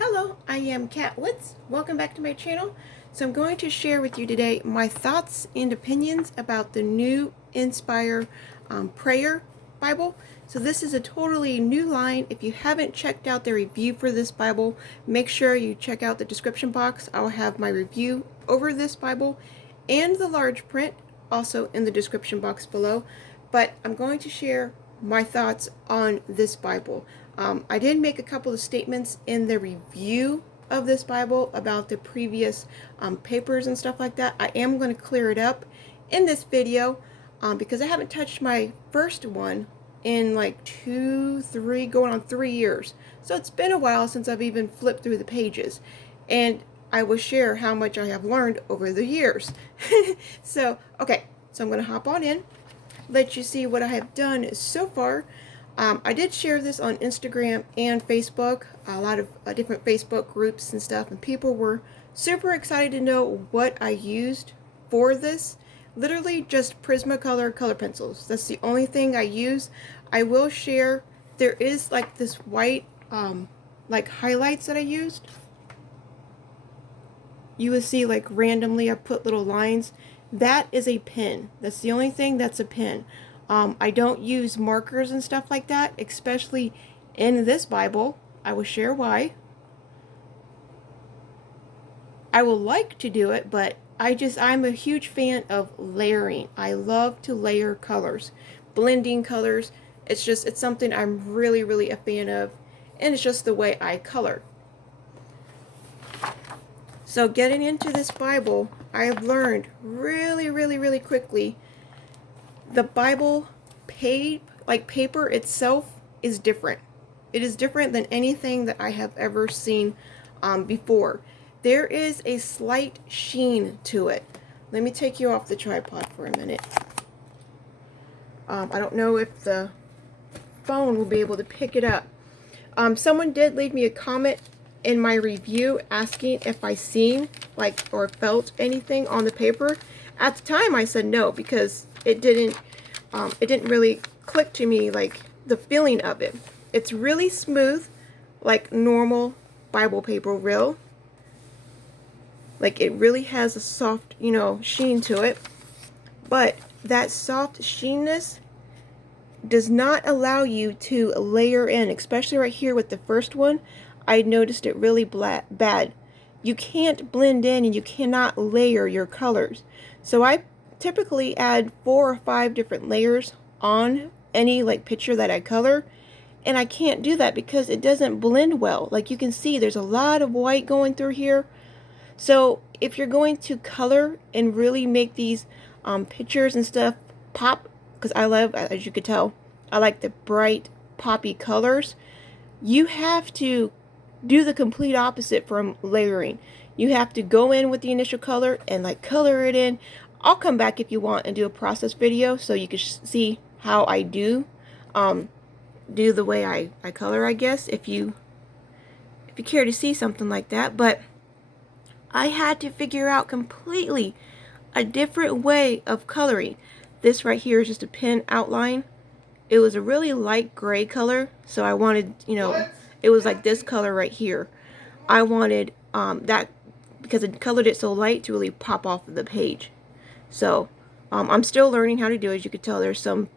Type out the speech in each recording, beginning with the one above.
Hello, I am Kat Woods. Welcome back to my channel. So I'm going to share with you today my thoughts and opinions about the new Inspire Prayer Bible. So this is a totally new line. If you haven't checked out the review for this Bible, make sure you check out the description box. I'll have my review over this Bible and the large print also in the description box below. But I'm going to share my thoughts on this Bible. I did make a couple of statements in the review of this Bible about the previous papers and stuff like that. I am going to clear it up in this video because I haven't touched my first one in like 3 going on 3 years. So it's been a while since I've even flipped through the pages. And I will share how much I have learned over the years. So I'm going to hop on in, let you see what I have done so far. I did share this on Instagram and Facebook, a lot of different Facebook groups and stuff, and people were super excited to know what I used for this. Literally just Prismacolor color pencils. That's the only thing I use. I will share, there is like this white like highlights that I used. You will see like randomly I put little lines. That is a pen. That's the only thing that's a pen. I don't use markers and stuff like that, especially in this Bible. I will share why. I will like to do it, but I'm a huge fan of layering. I love to layer colors, blending colors. It's something I'm really a fan of, and it's just the way I color. So getting into this Bible, I have learned really quickly the Bible paper itself is different. It is different than anything that I have ever seen before. There is a slight sheen to it. Let me take you off the tripod for a minute. I don't know if the phone will be able to pick it up. Someone did leave me a comment in my review asking if I seen or felt anything on the paper. At the time I said no, because it didn't really click to me, like the feeling of it. It's really smooth, like normal Bible paper will. Like it really has a soft, sheen to it. But that soft sheenness does not allow you to layer in, especially right here with the first one. I noticed it really bad. You can't blend in and you cannot layer your colors. So I typically add 4 or 5 different layers on any picture that I color, and I can't do that because it doesn't blend well. Like you can see, there's a lot of white going through here. So if you're going to color and really make these pictures and stuff pop, because I love, as you could tell, I like the bright poppy colors, you have to do the complete opposite from layering. You have to go in with the initial color and color it in. I'll come back if you want and do a process video so you can see how I do the way I color, I guess, if you care to see something like that. But I had to figure out completely a different way of coloring. This right here is just a pen outline. It was a really light gray color, so I wanted, it was like this color right here. I wanted that, because it colored it so light, to really pop off of the page. So I'm still learning how to do it. As you could tell, there's some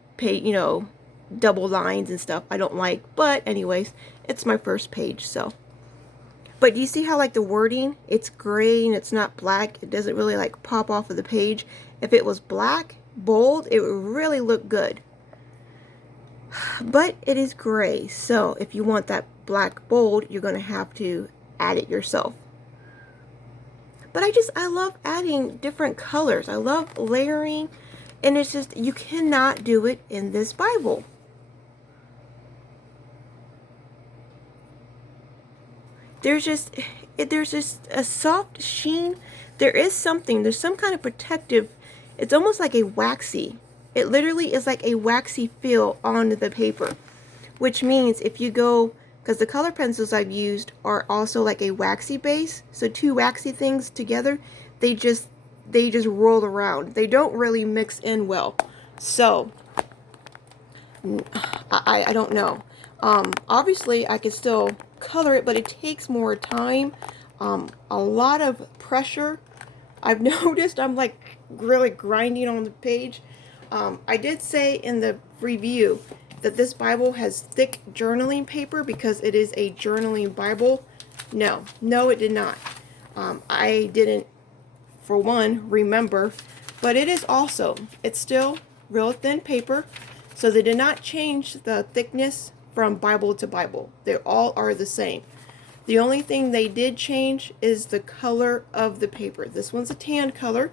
double lines and stuff I don't like, but anyways, it's my first page. So, but you see how the wording, it's gray and it's not black. It doesn't really pop off of the page. If it was black, bold, it would really look good. But it is gray, so if you want that black bold, you're going to have to add it yourself. But I love adding different colors. I love layering, and it's just, you cannot do it in this Bible. There's just a soft sheen. There's some kind of protective, it's almost like a waxy. It literally is like a waxy feel on the paper, which means if you go, because the color pencils I've used are also like a waxy base, so 2 waxy things together, they just roll around. They don't really mix in well. So I don't know. Obviously I could still color it, but it takes more time, a lot of pressure. I've noticed I'm like really grinding on the page. I did say in the review that this Bible has thick journaling paper because it is a journaling Bible. No, it did not. I didn't, for one, remember, but it is also, it's still real thin paper, so they did not change the thickness from Bible to Bible. They all are the same. The only thing they did change is the color of the paper. This one's a tan color.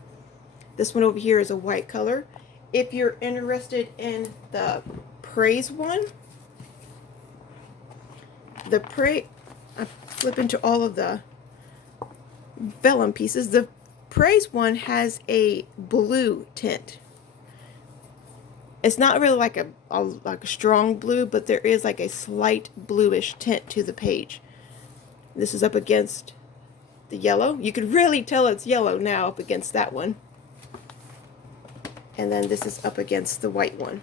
This one over here is a white color. If you're interested in the Praise one, I flip into all of the vellum pieces. The Praise one has a blue tint. It's not really like a strong blue, but there is like a slight bluish tint to the page. This is up against the yellow. You could really tell it's yellow now up against that one. And then this is up against the white one.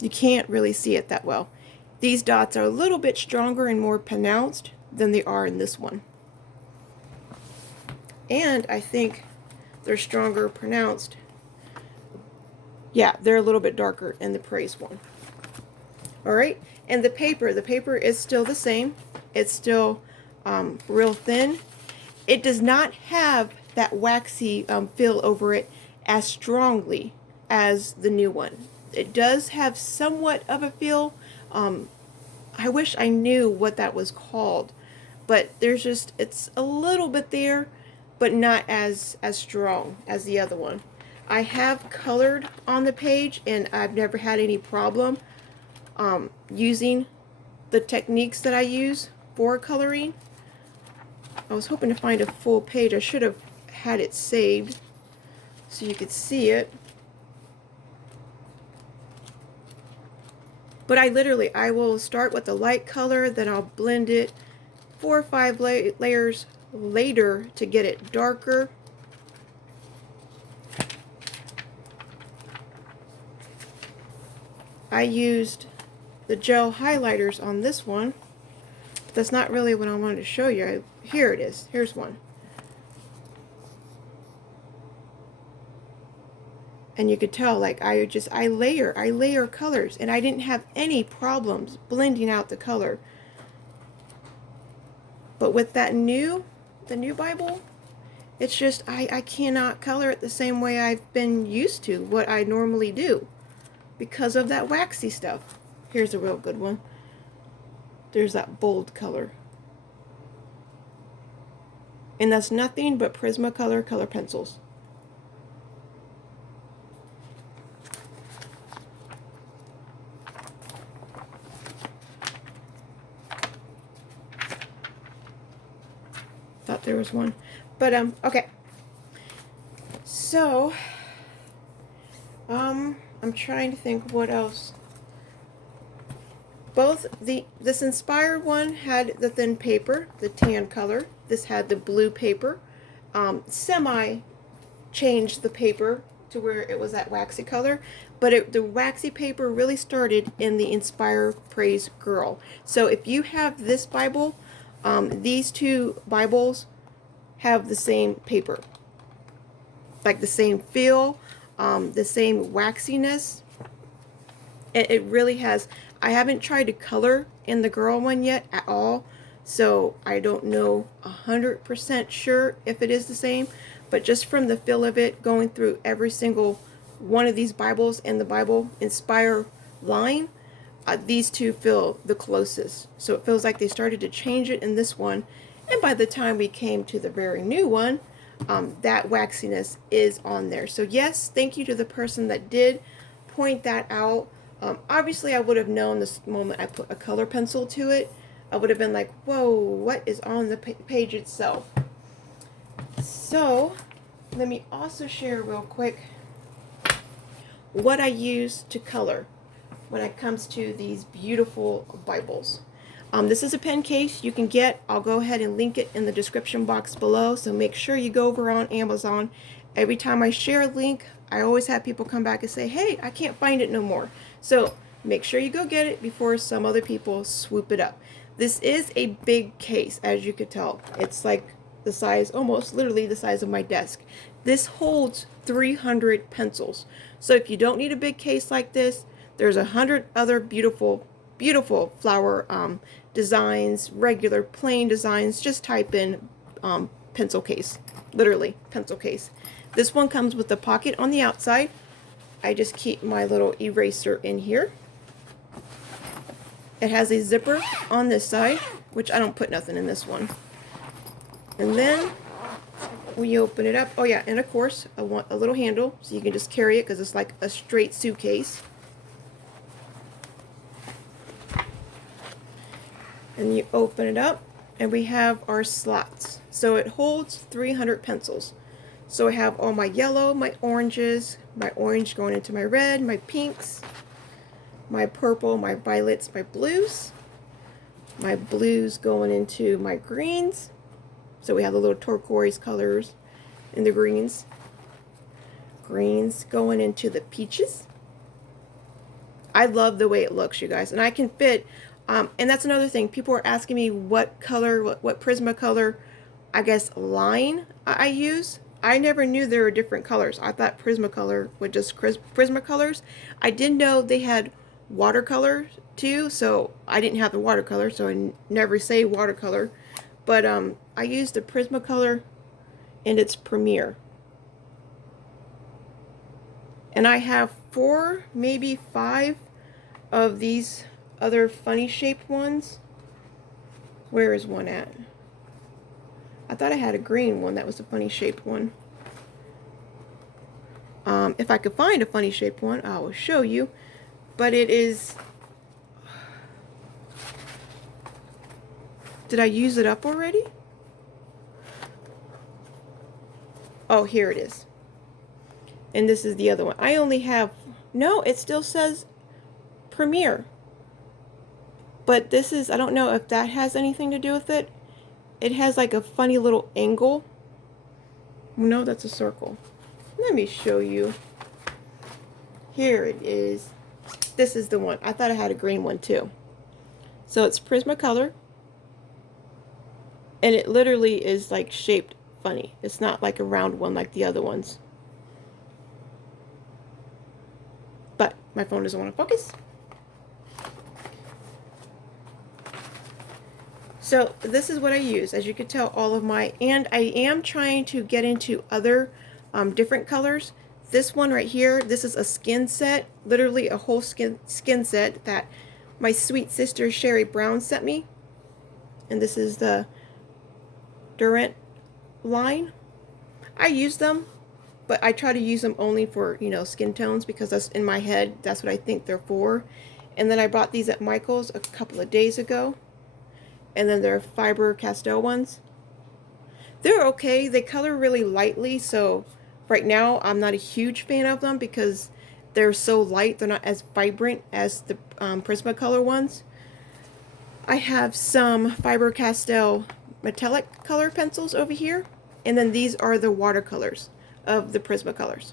You can't really see it that well. These dots are a little bit stronger and more pronounced than they are in this one. And I think they're stronger pronounced. Yeah, they're a little bit darker in the Praise one. Alright, and the paper is still the same. It's still real thin. It does not have that waxy feel over it as strongly as the new one. It does have somewhat of a feel. I wish I knew what that was called, but there's just, it's a little bit there, but not as strong as the other one. I have colored on the page and I've never had any problem using the techniques that I use for coloring. I was hoping to find a full page. I should have had it saved so you could see it. But I will start with the light color, then I'll blend it 4 or 5 layers later to get it darker. I used the gel highlighters on this one. That's not really what I wanted to show you. Here it is. Here's one. And you could tell, like, I layer colors, and I didn't have any problems blending out the color. But with the new Bible, it's just, I cannot color it the same way I've been used to, what I normally do, because of that waxy stuff. Here's a real good one. There's that bold color. And that's nothing but Prismacolor color pencils. Thought there was one. But okay. So I'm trying to think what else. Both this Inspired one had the thin paper, the tan color. This had the blue paper. Semi changed the paper to where it was that waxy color, but the waxy paper really started in the Inspire Praise Girl. So if you have this Bible, these two Bibles have the same paper, like the same feel, the same waxiness. It really has. I haven't tried to color in the girl one yet at all, so I don't know 100% sure if it is the same, but just from the feel of it, going through every single one of these Bibles in the Bible Inspire line, these two feel the closest. So it feels like they started to change it in this one, and by the time we came to the very new one, that waxiness is on there. So yes, thank you to the person that did point that out. Obviously I would have known this moment I put a color pencil to it. I would have been like, whoa, what is on the page itself? So let me also share real quick what I use to color when it comes to these beautiful Bibles. This is a pen case you can get. I'll go ahead and link it in the description box below, so make sure you go over on Amazon. Every time I share a link, I always have people come back and say, hey, I can't find it no more. So make sure you go get it before some other people swoop it up. This is a big case, as you could tell. It's like the size, almost literally the size of my desk. This holds 300 pencils. So if you don't need a big case like this, there's 100 other beautiful, beautiful flower designs, regular plain designs. Just type in pencil case, literally pencil case. This one comes with a pocket on the outside. I just keep my little eraser in here. It has a zipper on this side, which I don't put nothing in this one. And then when you open it up, oh yeah, and of course I want a little handle so you can just carry it because it's like a straight suitcase. And you open it up and we have our slots. So it holds 300 pencils. So I have all my yellow, my oranges, my orange going into my red, my pinks, my purple, my violets, my blues going into my greens. So we have the little turquoise colors in the greens. Greens going into the peaches. I love the way it looks, you guys. And I can fit, and that's another thing. People are asking me what color, what Prismacolor, I guess, line I use. I never knew there were different colors. I thought Prismacolor was just Prismacolors. I didn't know they had watercolor too, so I didn't have the watercolor, so I never say watercolor. But I used the Prismacolor and it's Premier. And I have 4, maybe 5 of these other funny shaped ones. Where is one at? I thought I had a green one that was a funny shaped one. If I could find a funny shaped one, I will show you. But it is... Did I use it up already? Oh, here it is. And this is the other one. I only have... No, it still says Premier. But this is... I don't know if that has anything to do with it. It has like a funny little angle. No, that's a circle. Let me show you. Here it is. This is the one. I thought I had a green one too. So it's Prismacolor. And it literally is like shaped funny. It's not like a round one like the other ones. But my phone doesn't want to focus. So this is what I use. As you can tell, all of my, and I am trying to get into other different colors. This one right here, this is a skin set, literally a whole skin set that my sweet sister Sherry Brown sent me. And this is the Durant line. I use them, but I try to use them only for, you know, skin tones because that's in my head, that's what I think they're for. And then I bought these at Michael's a couple of days ago. And then they're Faber-Castell ones. They're okay. They color really lightly, so right now I'm not a huge fan of them because they're so light. They're not as vibrant as the Prismacolor ones. I have some Faber-Castell metallic color pencils over here. And then these are the watercolors of the Prismacolors.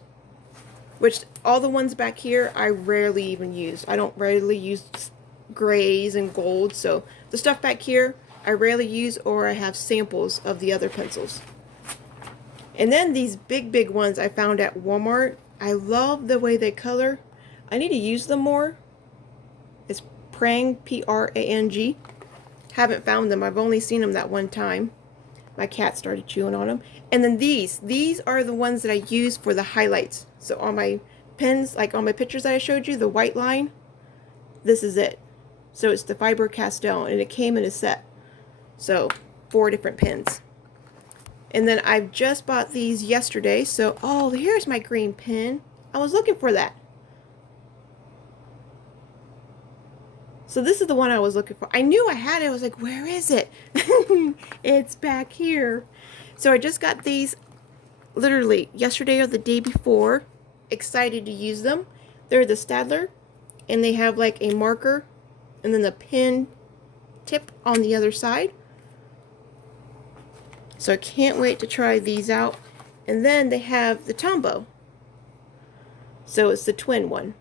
Which all the ones back here I rarely even use. I don't rarely use grays and gold, so the stuff back here I rarely use, or I have samples of the other pencils. And then these big ones I found at Walmart. I love the way they color. I need to use them more. It's Prang, P-R-A-N-G. Haven't found them. I've only seen them that one time. My cat started chewing on them. And then these are the ones that I use for the highlights. So on my pens, like on my pictures that I showed you, the white line, this is it. So it's the Faber-Castell, and it came in a set. So 4 different pens. And then I've just bought these yesterday. So, oh, here's my green pen. I was looking for that. So this is the one I was looking for. I knew I had it. I was like, where is it? It's back here. So I just got these literally yesterday or the day before. Excited to use them. They're the Staedtler, and they have like a marker and then the pen tip on the other side. So I can't wait to try these out. And then they have the Tombow. So it's the twin one.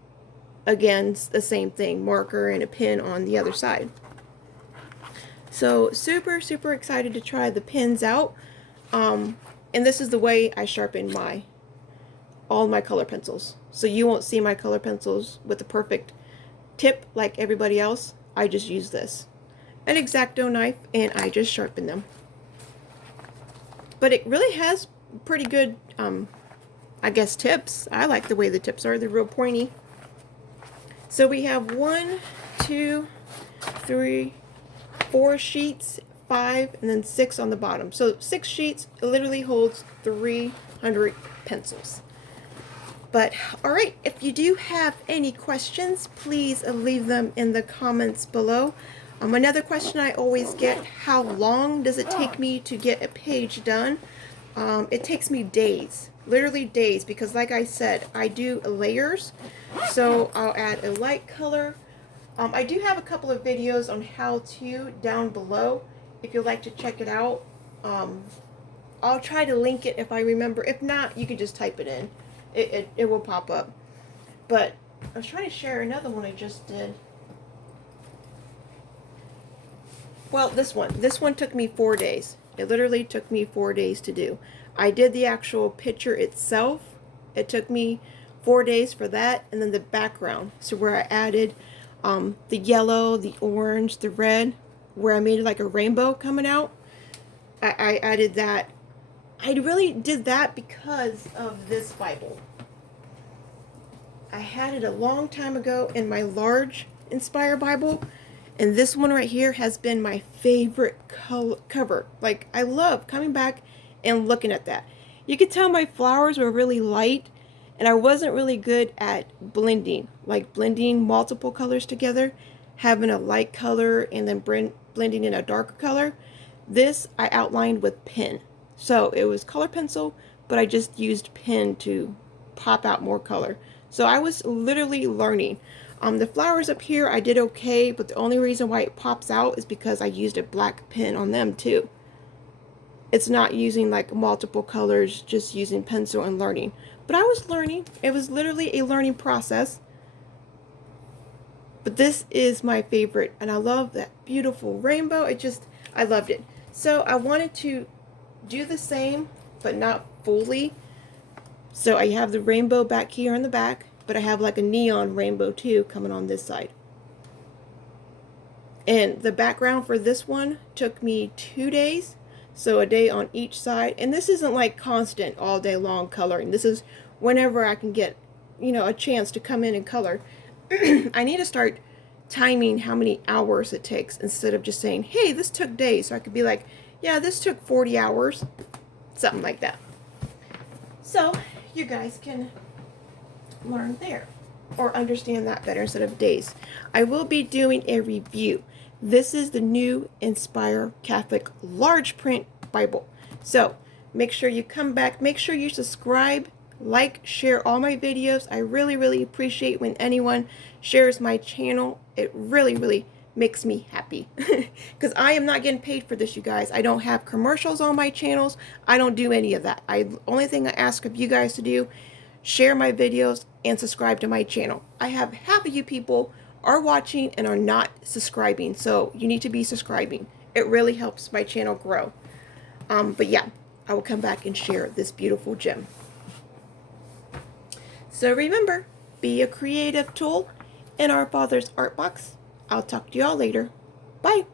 again, the same thing, marker and a pen on the other side. So super, super excited to try the pens out. And this is the way I sharpen all my color pencils. So you won't see my color pencils with the perfect tip like everybody else. I just use this, an X-Acto knife, and I just sharpen them. But it really has pretty good, I guess, tips. I like the way the tips are. They're real pointy. So we have 1, 2, 3, 4 sheets, 5, and then 6 on the bottom. So 6 sheets literally holds 300 pencils. But all right, if you do have any questions, please leave them in the comments below. Another question I always get: how long does it take me to get a page done? It takes me days, literally days, because like I said, I do layers. So I'll add a light color. I do have a couple of videos on how to down below if you'd like to check it out. I'll try to link it if I remember. If not, you can just type it in. It will pop up. But I was trying to share another one I just did. Well, this one took me 4 days. It literally took me 4 days to do. I did the actual picture itself. It took me 4 days for that, and then the background. So where I added the yellow, the orange, the red, where I made like a rainbow coming out. I added that. I really did that because of this Bible. I had it a long time ago in my large Inspire Bible, and this one right here has been my favorite cover. Like, I love coming back and looking at that. You could tell my flowers were really light, and I wasn't really good at blending, like blending multiple colors together, having a light color and then blending in a darker color. This I outlined with pen. So it was color pencil, but I just used pen to pop out more color. So I was literally learning. The flowers up here I did okay, but the only reason why it pops out is because I used a black pen on them too. It's not using like multiple colors, just using pencil and learning. But I was learning. It was literally a learning process. But this is my favorite, and I love that beautiful rainbow. I loved it. So I wanted to do the same, but not fully. So I have the rainbow back here in the back, but I have like a neon rainbow too coming on this side. And the background for this one took me 2 days, so a day on each side. And this isn't like constant all day long coloring. This is whenever I can get, a chance to come in and color. I need to start timing how many hours it takes instead of just saying, hey, this took days. So I could be like, yeah, this took 40 hours, something like that. So you guys can learn there or understand that better instead of days. I will be doing a review. This is the new Inspire Catholic large print Bible. So make sure you come back. Make sure you subscribe, like, share all my videos. I really, really appreciate when anyone shares my channel. It really, really makes me happy because I am not getting paid for this, you guys. I don't have commercials on my channels. I don't do any of that. Only thing I ask of you guys to do, share my videos and subscribe to my channel. I have half of you people are watching and are not subscribing, so you need to be subscribing. It really helps my channel grow. But yeah, I will come back and share this beautiful gem. So remember, be a creative tool in our Father's Art Box. I'll talk to y'all later. Bye.